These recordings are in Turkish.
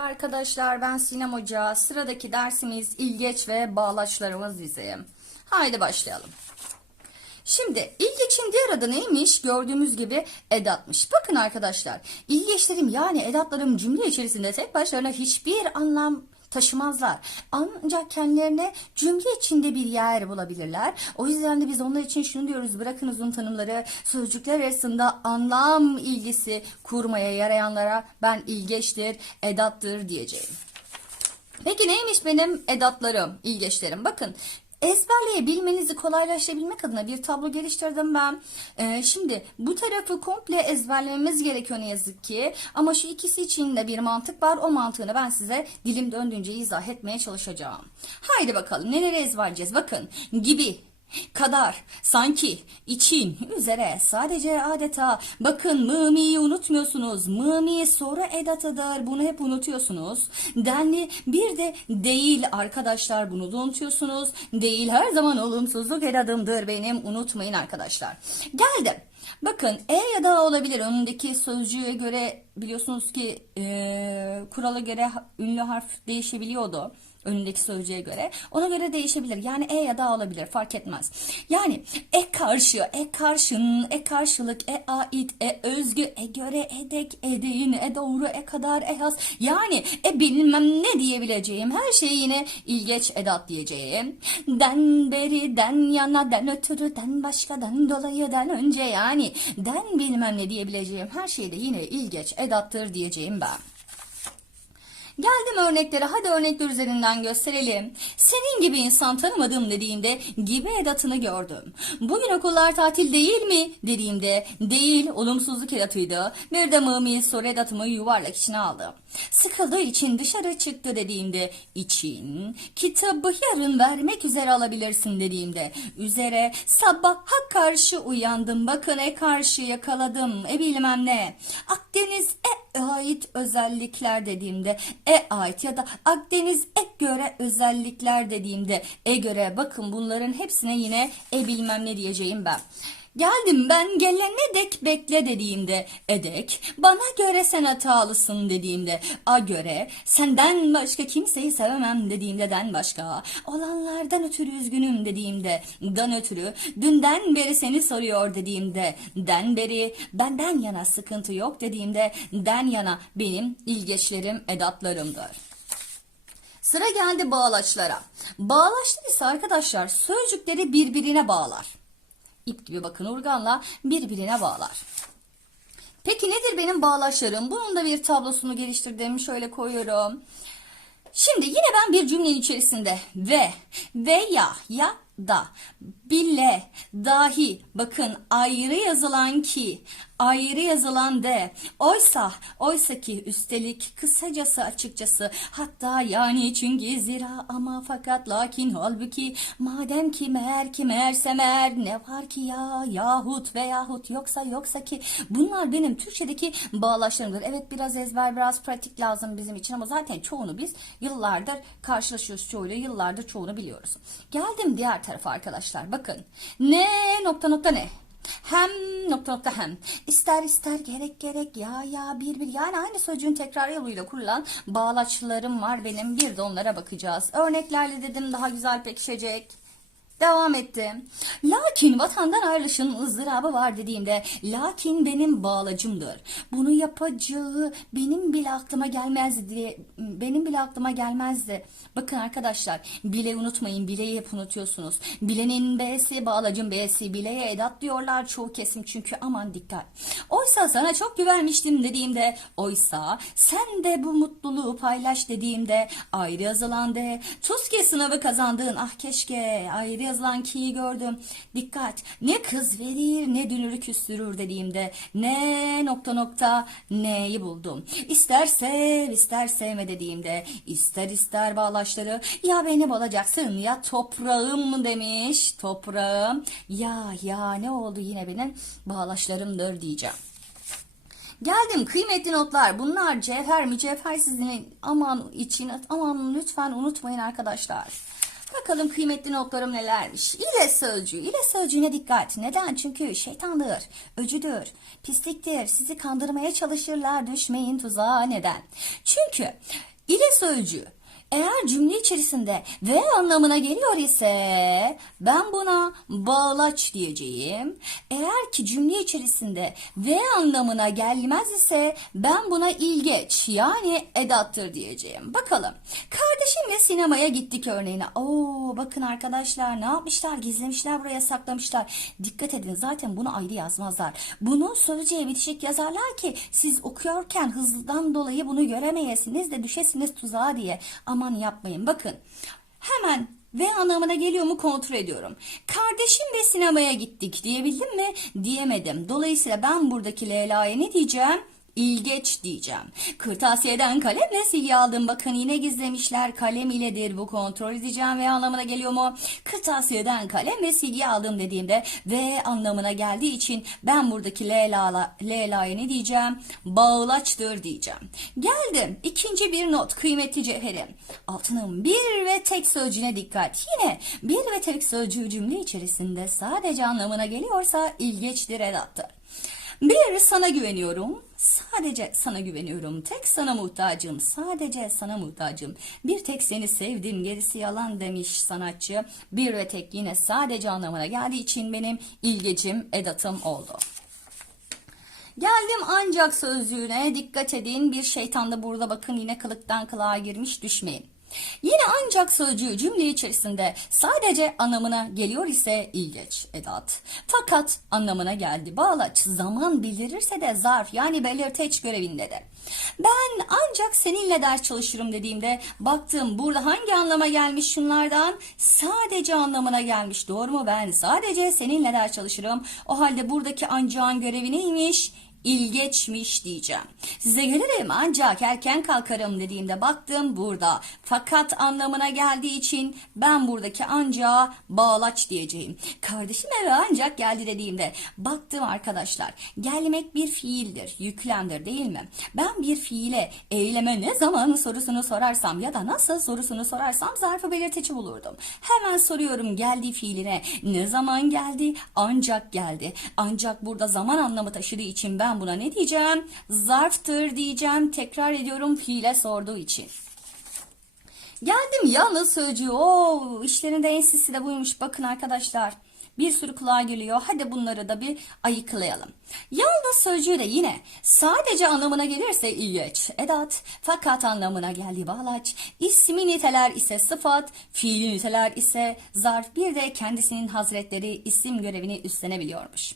Arkadaşlar ben Sinem Hoca. Sıradaki dersimiz ilgeç ve bağlaçlarımız bizim. Haydi başlayalım. Şimdi ilgeçin diğer adı neymiş? Gördüğümüz gibi edatmış. Bakın arkadaşlar ilgeçlerim yani edatlarım cümle içerisinde tek başlarına hiçbir anlam taşımazlar. Ancak kendilerine cümle içinde bir yer bulabilirler. O yüzden de biz onlar için şunu diyoruz. Bırakın uzun tanımları sözcükler arasında anlam ilgisi kurmaya yarayanlara ben ilgeçtir, edattır diyeceğim. Peki neymiş benim edatlarım, ilgeçlerim? Bakın ezberleyebilmenizi kolaylaştırabilmek adına bir tablo geliştirdim ben. Ee, şimdi bu tarafı komple ezberlememiz gerekiyor ne yazık ki. Ama şu ikisi için de bir mantık var. O mantığını ben size dilim döndüğünce izah etmeye çalışacağım. Haydi bakalım neleri ezberleyeceğiz? Bakın gibi, kadar, sanki, için, üzere, sadece adeta. Bakın mımiyi unutmuyorsunuz. Mımi soru edatıdır. Bunu hep unutuyorsunuz. Denli bir de değil arkadaşlar. Bunu da unutuyorsunuz. Değil her zaman olumsuzluk edatımdır benim. Unutmayın arkadaşlar. Geldim. Bakın e ya da olabilir. Önündeki sözcüğe göre biliyorsunuz ki eee kurala göre ünlü harf değişebiliyordu önündeki sözcüğe göre. Ona göre değişebilir. Yani e ya da A olabilir fark etmez. Yani e karşı, e karşın, e karşılık, e ait, e özgü, e göre, edek, edeğin, e doğru, e kadar, e has. Yani e bilmem ne diyebileceğim her şeyi yine ilgeç edat diyeceğim. Den beri, den yana, den ötürü, den başka, den dolayı, den önce yani den bilmem ne diyebileceğim her şeyi de yine ilgeç edattır diyeceğim ben. Geldim örneklere. Hadi örnekler üzerinden gösterelim. Senin gibi insan tanımadım dediğimde gibi edatını gördüm. Bugün okullar tatil değil mi dediğimde değil olumsuzluk edatıydı. Bir de mımi soru edatımı yuvarlak içine aldı. Sıkıldığı için dışarı çıktı dediğimde için kitabı yarın vermek üzere alabilirsin dediğimde üzere sabaha karşı uyandım bakın e karşı yakaladım e bilmem ne Akdeniz e ait özellikler dediğimde e ait ya da Akdeniz e göre özellikler dediğimde e göre bakın bunların hepsine yine e bilmem ne diyeceğim ben. Geldim ben gelene dek bekle dediğimde edek, bana göre sen hatalısın dediğimde a göre, senden başka kimseyi sevemem dediğimde den başka, olanlardan ötürü üzgünüm dediğimde dan ötürü, dünden beri seni soruyor dediğimde den beri, benden yana sıkıntı yok dediğimde den yana benim ilgeçlerim edatlarımdır. Sıra geldi bağlaçlara. Bağlaçlar ise arkadaşlar sözcükleri birbirine bağlar. İp gibi bakın urganla birbirine bağlar. Peki nedir benim bağlaçlarım? Bunun da bir tablosunu geliştirdim. Şöyle koyuyorum. Şimdi yine ben bir cümlenin içerisinde ve veya ya da bile dahi bakın ayrı yazılan ki ayrı yazılan de oysa oysa ki üstelik kısacası açıkçası hatta yani çünkü zira ama fakat lakin halbuki madem ki meğer ki meğerse meğer ne var ki ya yahut veyahut yoksa yoksa ki bunlar benim Türkçedeki bağlaçlarımdır. Evet biraz ezber biraz pratik lazım bizim için ama zaten çoğunu biz yıllardır karşılaşıyoruz çoğuyla yıllardır çoğunu biliyoruz. Geldim diğer arkadaşlar. Bakın. Ne nokta nokta ne? Hem nokta nokta hem. İster ister gerek gerek ya ya bir bir. Yani aynı sözcüğün tekrar yoluyla kurulan bağlaçlarım var benim. Bir de onlara bakacağız. Örneklerle dedim daha güzel pekişecek. Devam ettim. Lakin vatandan ayrılışın ızdırabı var dediğimde lakin benim bağlacımdır. Bunu yapacağı benim bile aklıma gelmezdi diye benim bile aklıma gelmezdi. Bakın arkadaşlar bile unutmayın bileyi hep unutuyorsunuz. Bilenin B'si bağlacın B'si bileye edat diyorlar çoğu kesim çünkü aman dikkat. Oysa sana çok güvenmiştim dediğimde oysa sen de bu mutluluğu paylaş dediğimde ayrı yazılan de Tuske sınavı kazandığın ah keşke ayrı yazılan ki'yi gördüm. Dikkat ne kız verir ne dünürü küstürür dediğimde ne nokta nokta neyi buldum. İster sev ister sevme dediğimde ister ister bağlaçları ya beni balacaksın ya toprağım demiş toprağım ya ya ne oldu yine benim bağlaçlarımdır diyeceğim. Geldim kıymetli notlar. Bunlar cevher mücevher sizin aman için aman lütfen unutmayın arkadaşlar. Bakalım kıymetli notlarım nelermiş. İle sözcüğü. İle sözcüğüne dikkat. Neden? Çünkü şeytandır, öcüdür, pisliktir. Sizi kandırmaya çalışırlar. Düşmeyin tuzağa neden? Çünkü sözcüğü eğer cümle içerisinde ve anlamına geliyor ise ben buna bağlaç diyeceğim. Eğer ki cümle içerisinde ve anlamına gelmez ise ben buna ilgeç yani edattır diyeceğim. Bakalım. Kardeşimle sinemaya gittik örneğine. Oo bakın arkadaşlar ne yapmışlar? Gizlemişler buraya saklamışlar. Dikkat edin zaten bunu ayrı yazmazlar. Bunu sözcüğe bitişik yazarlar ki siz okuyorken hızdan dolayı bunu göremeyesiniz de düşesiniz tuzağa diye. Aman yapmayın. Bakın hemen ve anlamına geliyor mu kontrol ediyorum. Kardeşimle sinemaya gittik diyebildim mi? Diyemedim. Dolayısıyla ben buradaki Leyla'ya ne diyeceğim? İlgeç diyeceğim. Kırtasiyeden kalemle silgi aldım. Bakın yine gizlemişler. Kalem iledir bu kontrol edeceğim ve anlamına geliyor mu? Kırtasiyeden kalem ve silgi aldım dediğimde ve anlamına geldiği için ben buradaki Leyla, Leyla'ya ne diyeceğim? Bağlaçtır diyeceğim. Geldim. İkinci bir not. Kıymetli cevherim. Altının bir ve tek sözcüğüne dikkat. Yine bir ve tek sözcüğü cümle içerisinde sadece anlamına geliyorsa ilgeçtir edattır. Bir sana güveniyorum. Sadece sana güveniyorum. Tek sana muhtacım. Sadece sana muhtacım. Bir tek seni sevdim. Gerisi yalan demiş sanatçı. Bir ve tek yine sadece anlamına geldiği için benim ilgecim edatım oldu. Geldim ancak sözlüğüne dikkat edin. Bir şeytan da burada bakın yine kılıktan kılığa girmiş düşmeyin. Yine ancak sözcüğü cümle içerisinde sadece anlamına geliyor ise ilgeç edat. Fakat anlamına geldi bağlaç zaman bildirirse de zarf yani belirteç görevinde de. Ben ancak seninle ders çalışırım dediğimde baktım burada hangi anlama gelmiş şunlardan? Sadece anlamına gelmiş doğru mu? Ben sadece seninle ders çalışırım. O halde buradaki ancağın görevi neymiş? İlgeçmiş diyeceğim. Size gelirim ancak erken kalkarım dediğimde baktım burada. Fakat anlamına geldiği için ben buradaki ancağa bağlaç diyeceğim. Kardeşim eve ancak geldi dediğimde baktım arkadaşlar. Gelmek bir fiildir, yüklemdir değil mi? Ben bir fiile eyleme ne zaman sorusunu sorarsam ya da nasıl sorusunu sorarsam zarfı belirteci bulurdum. Hemen soruyorum geldiği fiiline ne zaman geldi? Ancak geldi. Ancak burada zaman anlamı taşıdığı için ben buna ne diyeceğim? Zarftır diyeceğim. Tekrar ediyorum fiile sorduğu için. Geldim yalnız sözcüğü. Oo, işlerinde en sisi de buymuş. Bakın arkadaşlar. Bir sürü kulağa geliyor. Hadi bunları da bir ayıklayalım. Yalnız sözcüğü de yine sadece anlamına gelirse ilgeç, edat, fakat anlamına geldiği bağlaç, ismi niteler ise sıfat, fiili niteler ise zarf, bir de kendisinin hazretleri isim görevini üstlenebiliyormuş.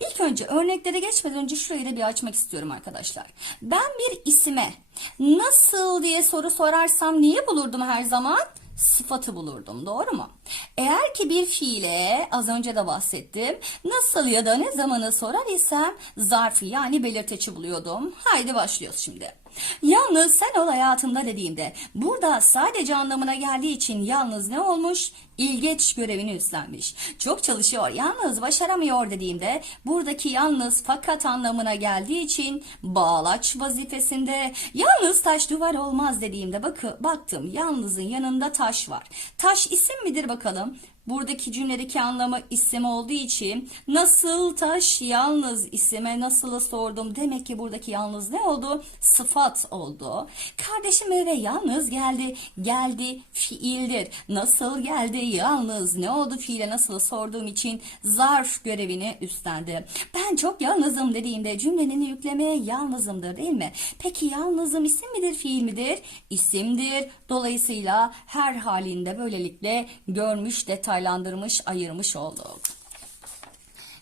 İlk önce örneklere geçmeden önce şurayı da bir açmak istiyorum arkadaşlar. Ben bir isime nasıl diye soru sorarsam niye bulurdum her zaman? Sıfatı bulurdum. Doğru mu? Eğer ki bir fiile az önce de bahsettim. Nasıl ya da ne zamanı sorar isem zarfı yani belirteci buluyordum. Haydi başlıyoruz şimdi. Yalnız sen ol hayatımda dediğimde burada sadece anlamına geldiği için yalnız ne olmuş? İlgeç görevini üstlenmiş. Çok çalışıyor yalnız başaramıyor dediğimde buradaki yalnız fakat anlamına geldiği için bağlaç vazifesinde yalnız taş duvar olmaz dediğimde bakı, baktım yalnızın yanında taş var. Taş isim midir bakalım? Buradaki cümledeki anlamı isim olduğu için nasıl taş yalnız isime nasılı sordum. Demek ki buradaki yalnız ne oldu? Sıfat oldu. Kardeşim eve yalnız geldi. Geldi fiildir. Nasıl geldi? Yalnız ne oldu fiile nasıl sorduğum için zarf görevini üstlendi. Ben çok yalnızım dediğimde cümlenin yüklemeye yalnızımdır değil mi? Peki yalnızım isim midir fiil midir? İsimdir. Dolayısıyla her halinde böylelikle görmüş detaylandırmış ayırmış olduk.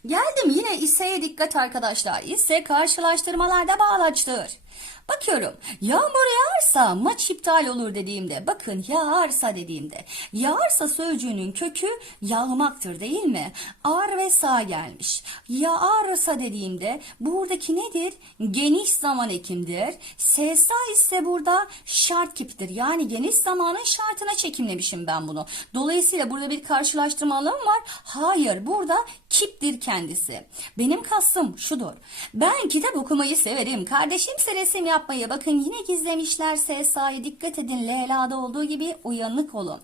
Geldim yine iseye dikkat arkadaşlar. İse karşılaştırmalarda bağlaçtır. Bakıyorum yağmur yağarsa maç iptal olur dediğimde bakın yağarsa dediğimde yağarsa sözcüğünün kökü yağmaktır değil mi? Ar ve sağ gelmiş. Yağarsa dediğimde buradaki nedir? Geniş zaman ekimdir. Sesa ise burada şart kipidir. Yani geniş zamanın şartına çekimlemişim ben bunu. Dolayısıyla burada bir karşılaştırma alanı var. Hayır burada kiptir kendisi. Benim kastım şudur. Ben kitap okumayı severim. Kardeşimse resim yapmayı. Bakın yine gizlemişler SSA'yı. Dikkat edin Leyla'da olduğu gibi uyanık olun.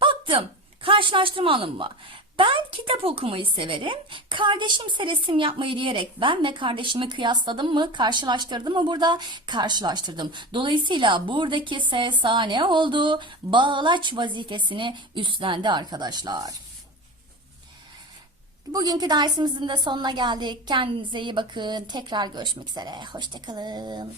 Baktım. Karşılaştırma alın mı? Ben kitap okumayı severim. Kardeşim ise resim yapmayı diyerek ben ve kardeşimi kıyasladım mı, karşılaştırdım mı burada? Karşılaştırdım. Dolayısıyla buradaki SSA ne oldu? Bağlaç vazifesini üstlendi arkadaşlar. Bugünkü dersimizin de sonuna geldik. Kendinize iyi bakın. Tekrar görüşmek üzere. Hoşçakalın.